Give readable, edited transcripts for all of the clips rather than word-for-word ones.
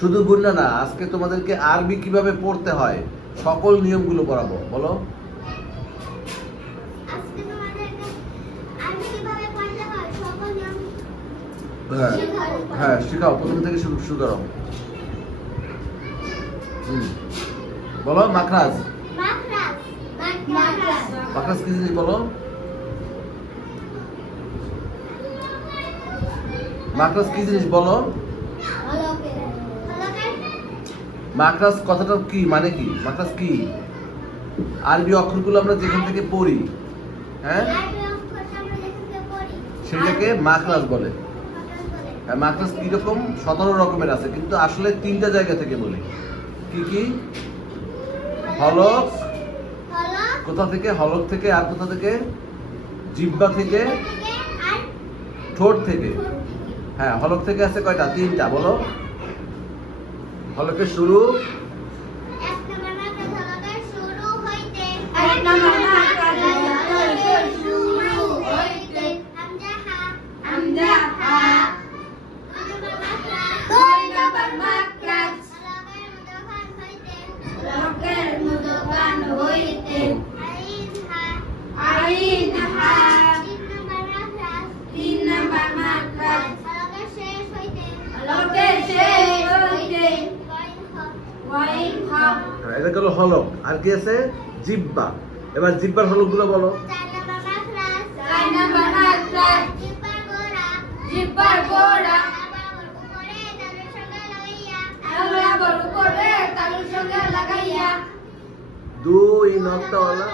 শুধু গুণনা না, আজকে তোমাদেরকে আরবি কিভাবে পড়তে হয় সকল নিয়মগুলো পড়াবো। বলো। আজকে তোমাদেরকে আরবি কিভাবে পড়তে হয় সকল নিয়ম হ্যাঁ হ্যাঁ, শেখাও, প্রথম থেকে শুরু করো। বলো মাখরাজ। মাখরাজ মাখরাজ কি জিনিস বলো? মাখরাজ কি জিনিস বলো? মাখরাজ কথাটা কি, মানে কি মাখরাজ কি? আরবি অক্ষরগুলো আমরা যেখান থেকে পড়ি, হ্যাঁ, সেটাকে মাখরাজ বলে। হ্যাঁ, মাখরাজ কিরকম? 17 রকমের আছে, কিন্তু আসলে 3টা জায়গা থেকে বলি। কি কি? হলক, কোথা থেকে? হলক থেকে। আর কোথা থেকে? জিহ্বা থেকে, ঠোঁট থেকে। হ্যাঁ, হলক থেকে আছে কয়টা? 3টা। বলো। হলকের শুরু, এটা গেল হলক। আর কি আছে? জিহ্বা। এবার জিহ্বার হলকগুলো বলো। দুই নক্তাওয়ালা,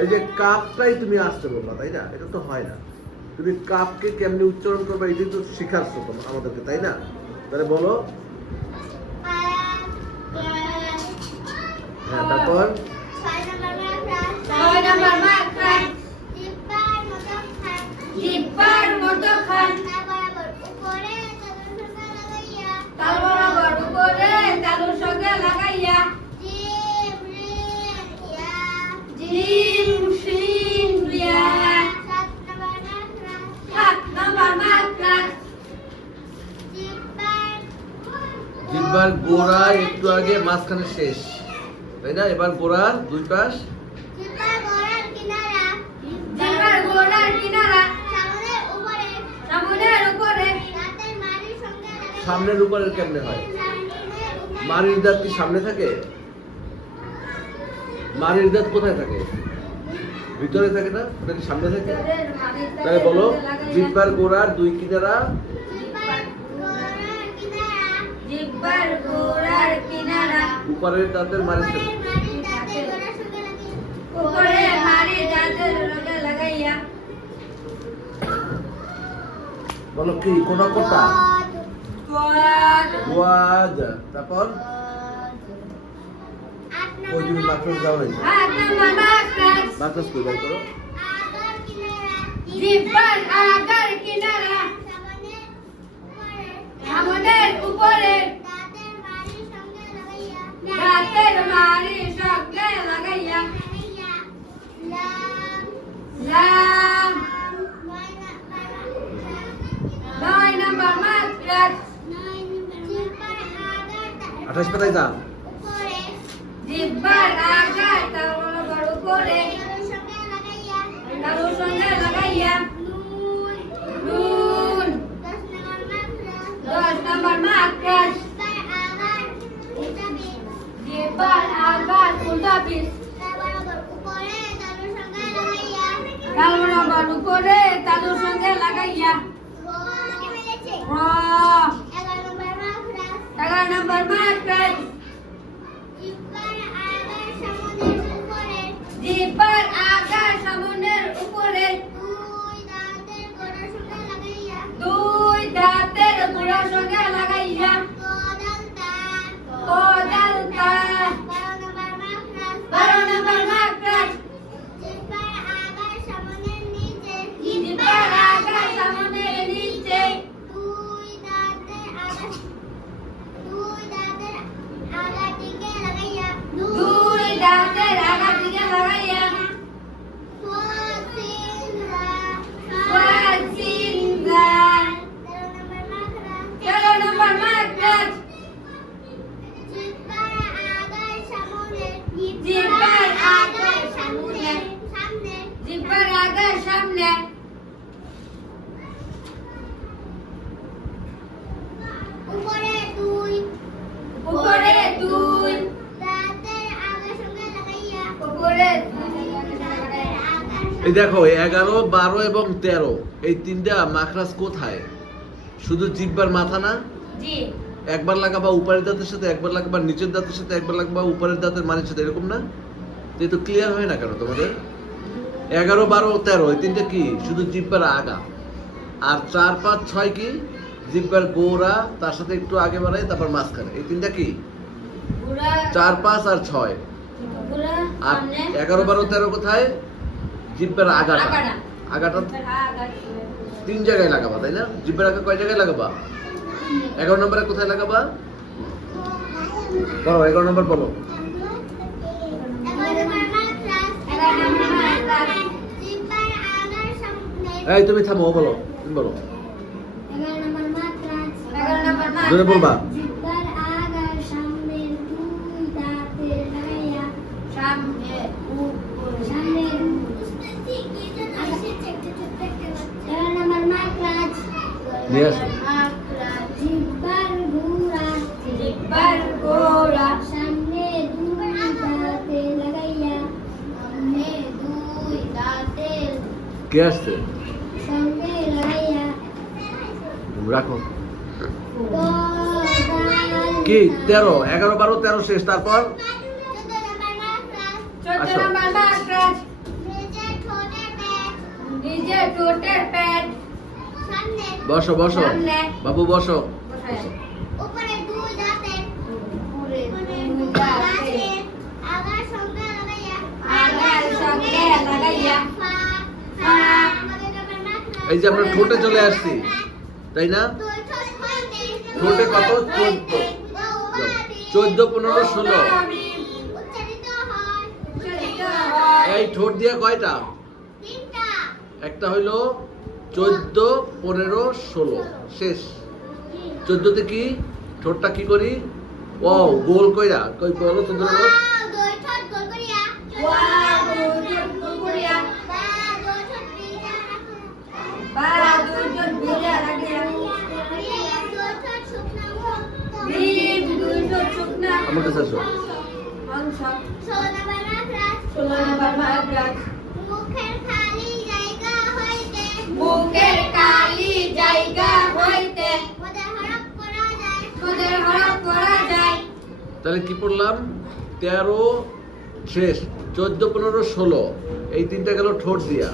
এই যে কাপটাই তুমি আসতে বলবা, তাই না? এটা তো হয় না। তুমি কাপকে কেমনে উচ্চারণ করবে এটাই তো শিখাচ্ছ আমাদেরকে, তাই না? তাহলে বলো। হ্যাঁ, তারপর জিহ্বার গোড়া একটু আগে, মাঝখানে শেষ, তাই না? এবার গোড়ার দুই পাশ, সামনের উপরের কেমনে হয়? মারির দাঁত কি সামনে থাকে? মারির দাঁত কোথায় থাকে? ভিতরে থাকে না? ওটা কি সামনে থাকে? তাই বলো। জিহ্বার গোড়ার দুই কিনারা, উপরের দাঁতের মারির সাথে। বলো কি? কোন কোটা? ওয়াদ। তারপর ওই তুমি মাখরাজ যাও নাই, মাখরাজ কই বের করো। জিহ্বার আগার কিনারা, সামনের উপরে, দাঁতের মাড়ির সঙ্গে লাগাইয়া, লাম 9 নম্বর মাখরাজ। 28 পাতায় যা। জিহ্বার আগার তালুর উপরে, তালুর সঙ্গে লাগাইয়া, নুন 10 নম্বর মাখরাজ। জিহ্বার আগার উল্টা পিঠ, তালুর উপরে তালুর সঙ্গে লাগাইয়া, 11 নম্বর মাখরাজ। জিহ্বার আগার সামনের উপরে, দুই দাঁতের গোড়ার সঙ্গে লাগাইয়া, কোদালতা 12 নম্বর মাখরাজ। নাম্বার মাকরাজ জিব্বার আগার সামনে জিব্বার আগার সামনে সামনে জিব্বার আগার সামনে উপরে দুই উপরে দুই দাঁতের আগার সঙ্গে লাগাইয়া উপরে দাঁতের আগার এই দেখো 11, 12 এবং 13 এই তিনটা মাখরাজ কোথায়? শুধু জিহ্বার মাথা না? জি একবার লাগাবা উপরের দাঁতের সাথে, একবার লাগাবা নিচের দাঁতের সাথে, একবার লাগাবা উপরের দাঁতের মানের সাথে, এরকম না? তো এই তো ক্লিয়ার হয় না কেন তোমাদের? 11, 12, 13 এই তিনটা কি? শুধু জিহ্বার আগা। আর 4, 5, 6 কি? জিহ্বার গোড়া, তার সাথে একটু আগে বাড়ায়, তারপর মাঝখানে। এই তিনটা কি? পুরা 4, 5 আর 6। পুরা আর সামনে 11, 12, 13 কোথায়? জিহ্বার আগাটা। আগাটা। আগাটা আগা 3 জায়গায় লাগাবা, তাই না? জিহ্বার আগা কয় জায়গায় লাগাবা? 11 নম্বরে কোথায় লাগাবা? বলো 11 নম্বর বলো। 11 নাম্বার মাকরাজ 11 নাম্বার মাকরাজ জিব্বার আগার সামনে এই তুমি থামো, বলো, তুমি বলো। 11 নাম্বার মাকরাজ 11 নাম্বার জোরে মাকরাজ বলবা। জিব্বার আগার সামনে দুই দাঁতের লাগাইয়া সামনে সামনে 11 নাম্বার মাকরাজ নিয়ে আসো। মাকরাজ জিব্বার গোড়া জিব্বার গোড়া সামনে দুই দাঁতে লাগাইয়া সামনে দুই দাঁতের কে আসছে? সঙ্গে লাগাইয়া তুমি রাখো। গদাল কি 13, 11, 12, 13 শেষ, তারপর 14 নাম্বার মাকরাজ 14 আসো। নাম্বার মাকরাজ নিজের ঠোঁটের পেট নিজের ঠোঁটের পেট সামনে বসো বসো সামনে। বাবু বসো। বসায় উপরে দুই দাঁতের উপরে দুই দাঁতের দাঁতের আগার সঙ্গে লাগাইয়া আগার সঙ্গে লাগাইয়া ফা ফা। 15 নাম্বার মাকরাজ এই যে আমরা ঠোঁটে চলে আসছি, তাই না? দুই ঠোঁট হইতে ঠোঁটে কত? 14, 15, 16। উচ্চারিত হয় উচ্চারিত হয় এই ঠোঁট দিয়ে কয়টা? তিনটা একটা হইলো 14, 15, 16 শেষ। 14তে কি? ঠোঁটটা কি করি? ও গোল কইরা, কই বলো তো ধরো। দুই ঠোঁট গোল করিয়া ওয়াও দুজন কুকুরিয়া বা দুই ঠোঁট পিজা বা দুজন বিড়া রাখিয়া দুই ঠোঁট শুকনো মুখ বীজ দুজন শুকনা আমার কাছে আসো। মাংস 16 নাম্বার মাকরাজ 16 নাম্বার মাকরাজ মুখের খালি জায়গা হইতে বুকের কালি জায়গা হইতে ওদের হরপ করা যায় তোদের হরপ করা যায় তাহলে কি পড়লাম? 13 শেষ, 14, 15, 16 এই তিনটা গেল ঠোঁট দিয়া।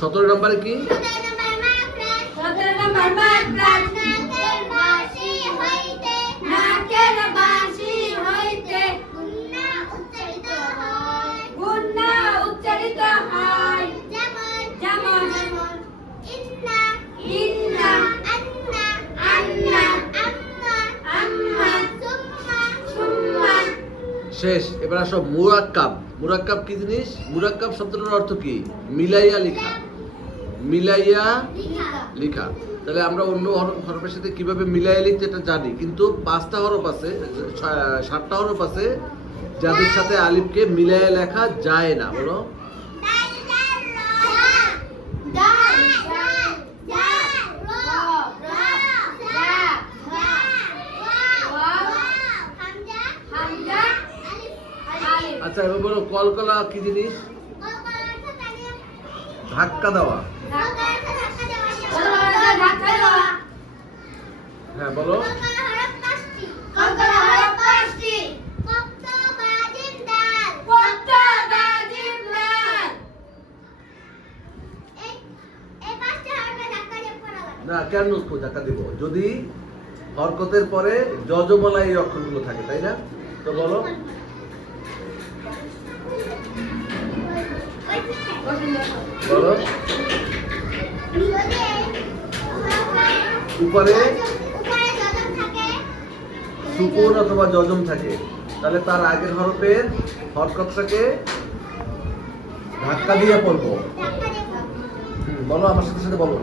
17 নম্বরে কি? 17 নাম্বার মাকরাজ 17 নাম্বার মাকরাজ নাকের বাঁশি হইতে নাকের বাঁশি হইতে গুন্না উচ্চারিত হয় গুন্না উচ্চারিত হয় যেমন যেমন ইন্না ইন্না আন্না আন্না আম্মা আম্মা সুম্মা সুম্মা শেষ। এবার আসো মুরাক্কাব। মুরাক্কাব কি জিনিস? মুরাক্কাব শব্দটার অর্থ কি? মিলাইয়া লেখা। মিলাইয়া লিখা লেখা। তাহলে আমরা অন্য হরফের সাথে কিভাবে মিলাইয়া লিখতে এটা জানি, কিন্তু 5টা হরফ আছে, 7টা হরফ আছে যাদের সাথে আলিফকে মিলাইয়া লেখা যায় না। বলো দাল দাল র দাল দাল দাল র র জা জা ওয়াও হামজা হামজা আলিফ আলিফ আচ্ছা, এবার বলো কলকলা কি জিনিস? ধাক্কা দেওয়া। ধাক্কা দেওয়া হ্যাঁ বলো। কলকলা হরফ পাঁচটি কত বাজির নাল না কেন ধাক্কা দিব? যদি হরকতের পরে যজবলা এই অক্ষরগুলো থাকে, তাই না? তো বলো বলো উপরে সুকুন অথবা যজম থাকে, তাহলে তার আগের হরফের হরকতটাকে ধাক্কা দিয়ে পড়বো। বলো আমার সাথে সাথে বলো।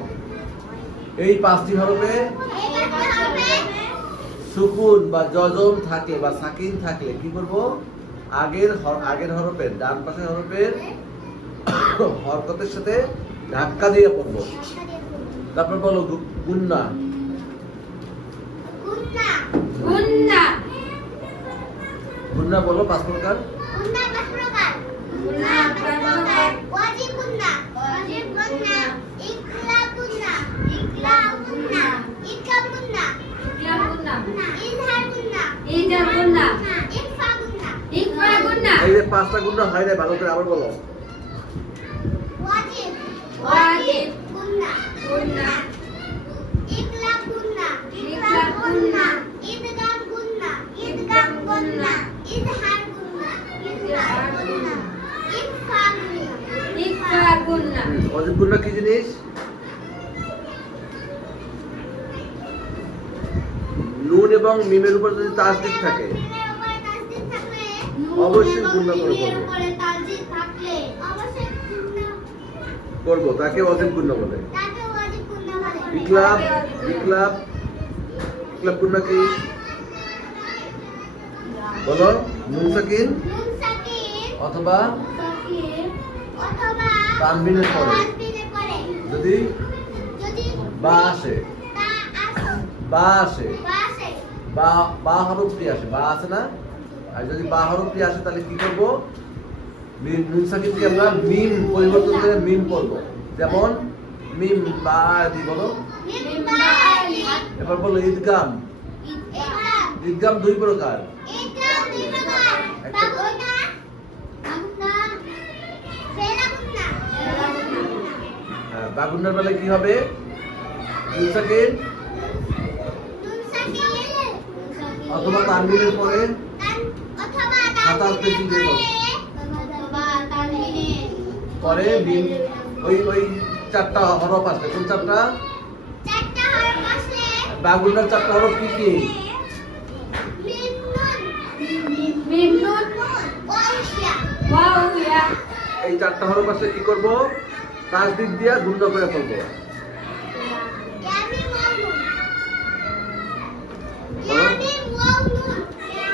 এই 5টি হরফে সুকুন বা যজম থাকলে বা সাকিন থাকলে কি করব? আগের হরফের ডান পাশের হরফের হরকতের সাথে ধাক্কা দিয়ে পড়বো। তারপর বলো গুন্না। গুন্না গুন্না গুন্না বলো 5 প্রকার। গুন্না পাঁচ প্রকার গুন্না পাঁচ প্রকার। ওয়াজিব গুন্না ওয়াজিব গুন্না ইকলাব গুন্না ইকলাব গুন্না ইকলাব গুন্না ইকলাব গুন্না ইজহার গুন্না ইজহার গুন্না ইখফা গুন্না ইকফা গুন্না এই যে 5টা গুন্না হয় না, ভালো করে আবার বলো। ওয়াজিব ওয়াজিব গুন্না গুন্না ইকলাব গুন্না ইকলাব গুন্না ইদগাম গুন্না ইদগাম গুন্না ইজহার গুন্না ইজহার গুন্না ইখফা গুন্না ইকফা গুন্না অজিব গুন্না কি জিনিস? নুন এবং মিমের উপর যদি তাসদিদ থাকে মিমের উপরে তাসদিদ থাকলে অবশ্যই গুন্না করে মিমের বলবো। উপরে তাসদিদ থাকলে অবশ্যই গুন্না করবো, তাকে অজিব গুন্না বলে। তাকে ওয়াজিব গুন্না বলে ইকলাব ইকলাব ইকলাব গুন্না কি বলো? নুন সাকিন নুন সাকিন অথবা অথবা তানবিনের পরে তাসদিদের পরে যদি যদি বা আসে, তা আসে বা আসে, বা আসে বা হরফটি আসে, বা আছে না? আর যদি বা হরফটি আসে তাহলে কি করব? নুন সাকিন দিয়ে আমরা মিম পরিবর্তন করে মিম পড়বো। যেমন মিম বা দি বলো। মিম বা আলিফ এবার বলো ইদগাম। ইকরাম ইদগাম 2 প্রকার। ইকরাম দুই প্রকার বাগুন্না বাগুন্না ফেলা গুন্না হ্যাঁ, বাগুন্নার বেলায় কি হবে? নুন সাকিন নুন সাকিন অথবা তানবিনের পরে অথবা হাতার পেশি দিয়ে দাও। অথবা তানবিনের পরে মিম ওই 4টা হরফ আসবে। কোন 4টা? চারটা হরফ আসলে বাগুন্নার 4টা হরফ কি কি? মিম নুন মিম নুন ওয়াইয়া ওয়াও ইয়া এই 4টা হরফ আসলে কি করব? তাসদিদ দিয়া গুন্না করে ফেলবো। ইয়ামিন ওয়াও নুন বলো। ইয়ামিন ওয়াও নুন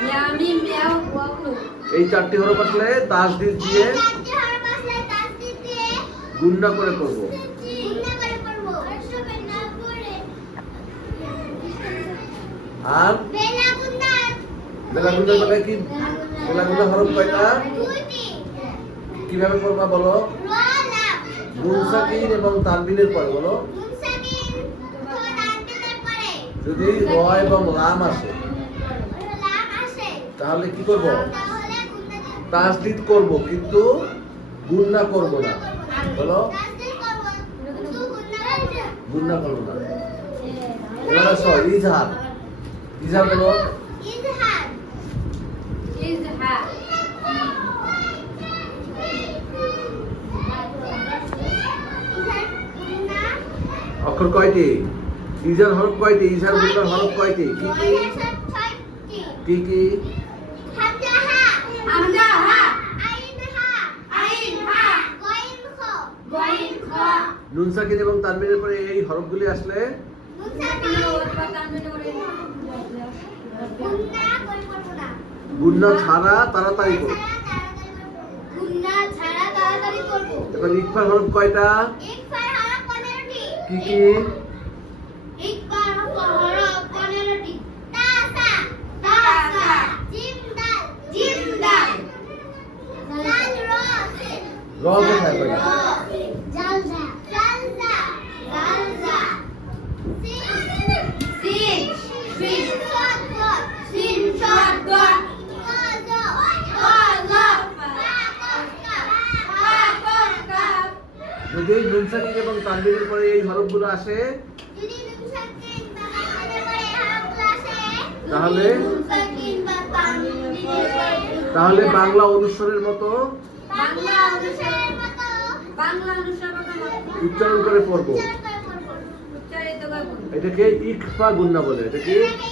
ইয়া মিম ইয়া ওয়াও নুন এই 4টি হরফ আসলে তাসদিদ দিয়ে চারটি হরফ আসলে তাসদিদ দিয়ে গুন্না করে করব। গুন্না করে পড়বো সবাই না পড়ে আর বেলা গুন্না বেলা গুন্নার বেলায় কি? বেলা গুন্নার হরফ কয়টা? দুইটি কিভাবে করবা বলো? রোলা নুন সাকিন এবং তানবিনের পরে বলো। নুন সাকিন অথবা তানবিনের পরে যদি র এবং লাম আসে লাম আসে তাহলে কি করব? তাহলে গুন্না দিয়ে তাসদিদ করব কিন্তু গুন্না করব না। বলো। তাসদিদ করব কিন্তু গুন্না করব না গুন্না করব না। এবার আসো ইজহার। ইজহার বলো। ইজহার ইজহার ইজহার গুন্না অক্ষর কয়টি? ইজহার হরফ কয়টি? ইজহার গুন্নার হরফ কয়টি? কি কি? ছয়টি কি কি? হামজা হা হামজা হা আইন হা আইন হা গইন খ গইন খ নুন সাকিন এবং তানবিনের পরে এই হরফগুলি আসলে নুন কোনো সাকিন ওর পাতা আনবে করে গুন্না করে পড়বো না গুন্না ছাড়া তাড়াতাড়ি করব। গুন্না ছাড়া তাড়াতাড়ি করব এবার ইকফার হরফ কয়টা? ইকফার হরফ 15টি কি কি? ইকফার হরফ 15টি তাসা তাসা জিম দাল জিম দাল লাল র সিন র কোথায় কয়টা? জালজা জালজা জালজা সিন সিন সিন সদ সদ সিন শদ দত কজ কজ ফা কফ কাফ হা কফ কাফ যদি নুন সাকিন এবং তানবিনের পরে এই হরফগুলো আসে যদি নুন সাকিন বা তানবিনের পরে হরফগুলো আসে তাহলে নুন সাকিন বা তানবিনের পরে তাহলে বাংলা অনুস্বরের মতো বাংলা অনুসারের মতো বাংলা অনুসার মতো উচ্চারণ করে পড়বো। উচ্চারণ করে পড়বো। উচ্চারিত করব এটাকে ইকফা গুন্না বলে। এটা কি? এটাকে